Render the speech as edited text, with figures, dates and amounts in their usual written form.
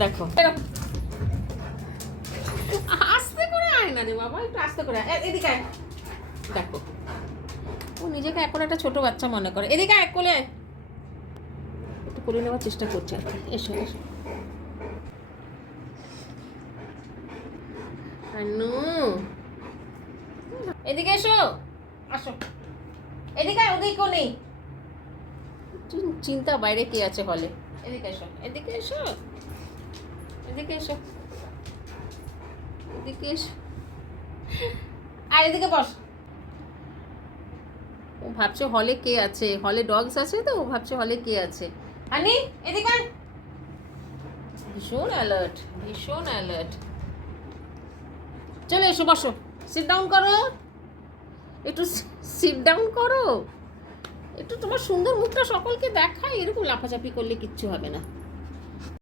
দেখো আস্তে করে আয় না রে বাবা, একটু আস্তে করে এদিকে আয়। দেখো ও নিজেকে এখন একটা ছোট বাচ্চা মনে করে। এদিকে আয়, কোলে আয়। একটু কোলে নেওয়ার চেষ্টা করছে আর কি। এসো এসো আনু, এদিকে এসো, আসো এদিকে আয়। ওদিকেও নেই, চিন্তা বাইরে কে আছে হলে। এদিকে এসো, এদিকে এসো, এদিকে এসো, এদিকে এসো। আর এদিকে বস। ও ভাবছে হলে কে আছে, হলে ডগস আছে তো ও ভাবছে হলে কে আছে। হানি এদিকে আয়। ভীষণ অ্যালার্ট, ভীষণ অ্যালার্ট। চলে এসো, বসো, সিট ডাউন করো, একটু সিট ডাউন করো, একটু তোমার সুন্দর মুখটা সকলকে দেখাই। এরকম লাফাচাপি করলে কিচ্ছু হবে না।